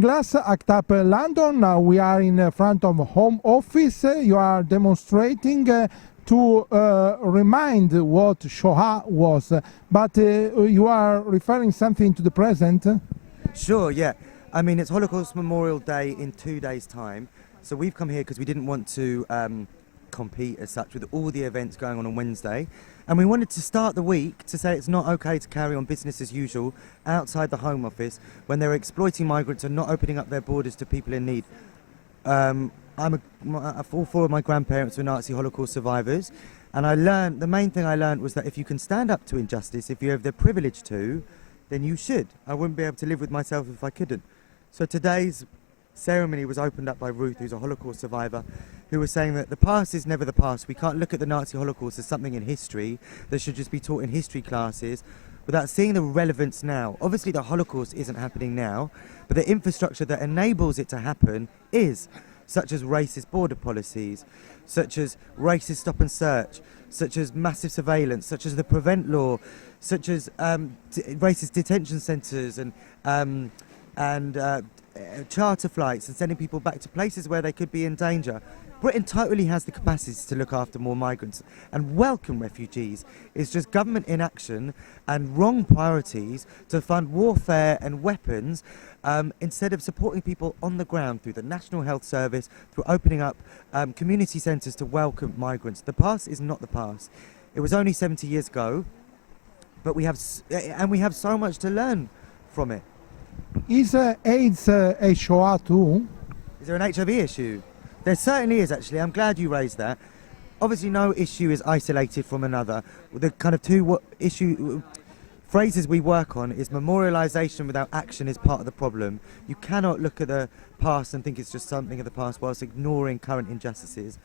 Glass, ACT UP London. Now we are in front of Home Office. You are demonstrating to remind what Shoah was, but you are referring something to the present? Sure, yeah. I mean, it's Holocaust Memorial Day in 2 days' time, so we've come here because we didn't want to compete as such with all the events going on Wednesday, and we wanted to start the week to say it's not okay to carry on business as usual outside the Home Office when they're exploiting migrants and not opening up their borders to people in need. All four of my grandparents were Nazi Holocaust survivors, and the main thing I learned was that if you can stand up to injustice, if you have the privilege to, then you should. I wouldn't be able to live with myself if I couldn't. So today's ceremony was opened up by Ruth, who's a Holocaust survivor, who was saying that the past is never the past. We can't look at the Nazi Holocaust as something in history that should just be taught in history classes without seeing the relevance now. Obviously the Holocaust isn't happening now, but the infrastructure that enables it to happen is, such as racist border policies, such as racist stop and search, such as massive surveillance, such as the Prevent Law, such as racist detention centres and charter flights and sending people back to places where they could be in danger. Britain totally has the capacity to look after more migrants and welcome refugees. It's just government inaction and wrong priorities to fund warfare and weapons instead of supporting people on the ground through the National Health Service, through opening up community centres to welcome migrants. The past is not the past. It was only 70 years ago, but we have so much to learn from it. Is AIDS a Shoah too? Is there an HIV issue? There certainly is, actually. I'm glad you raised that. Obviously, no issue is isolated from another. The kind of phrases we work on is memorialisation without action is part of the problem. You cannot look at the past and think it's just something of the past whilst ignoring current injustices.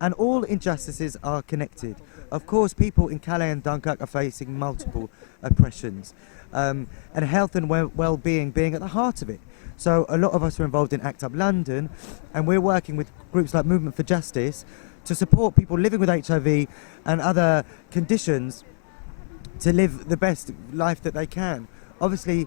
And all injustices are connected. Of course, people in Calais and Dunkirk are facing multiple oppressions, and health and well-being being at the heart of it. So a lot of us are involved in ACT UP London, and we're working with groups like Movement for Justice to support people living with HIV and other conditions to live the best life that they can. Obviously,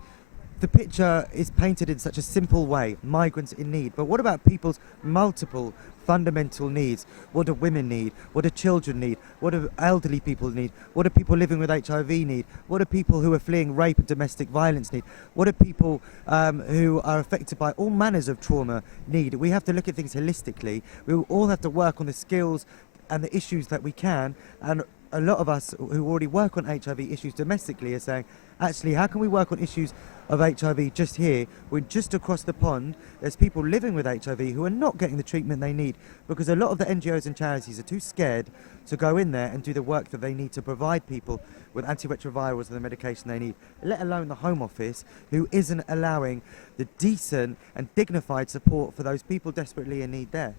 the picture is painted in such a simple way, migrants in need. But what about people's multiple fundamental needs? What do women need? What do children need? What do elderly people need? What do people living with HIV need? What do people who are fleeing rape and domestic violence need? What do people who are affected by all manners of trauma need? We have to look at things holistically. We all have to work on the skills and the issues that we can, and a lot of us who already work on HIV issues domestically are saying, actually, how can we work on issues of HIV just here? We're just across the pond. There's people living with HIV who are not getting the treatment they need because a lot of the NGOs and charities are too scared to go in there and do the work that they need to provide people with antiretrovirals and the medication they need, let alone the Home Office, who isn't allowing the decent and dignified support for those people desperately in need there.